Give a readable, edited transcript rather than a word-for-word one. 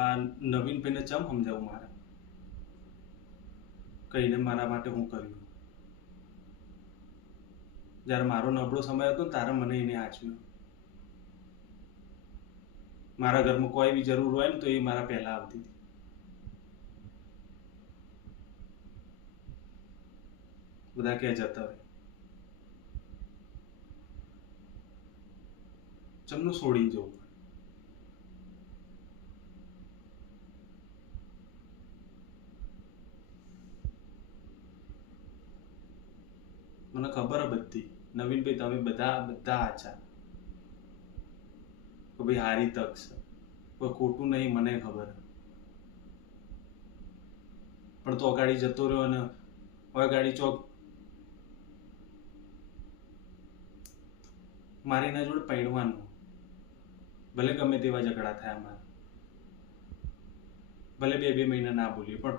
આ નવીનભાઈને ચમ સમજાવું મારે કહીને મારા માટે હું કર્યું. જ્યારે મારો નબળો સમય હતો ને ત્યારે મને એને આચવ્યો. મારા ઘરમાં કોઈ બી જરૂર હોય ને તો એ મારા પહેલા આવતી હતી. બધા ક્યાં જતા હોય, ચમનું છોડીને જવું. મને ખબર બધી નવીનભાઈ તમે બધા આચા કે ભાઈ હારી તક છે, કોઈ ખોટું નહીં, મને ખબર. પણ તો ગાડી જતો રહ્યો અને હવે ગાડી ચોક મારે એના જોડે પૈણવાનું, ભલે ગમે તેવા ઝઘડા થયા મારે, ભલે 2 મહિના ના બોલીએ, પણ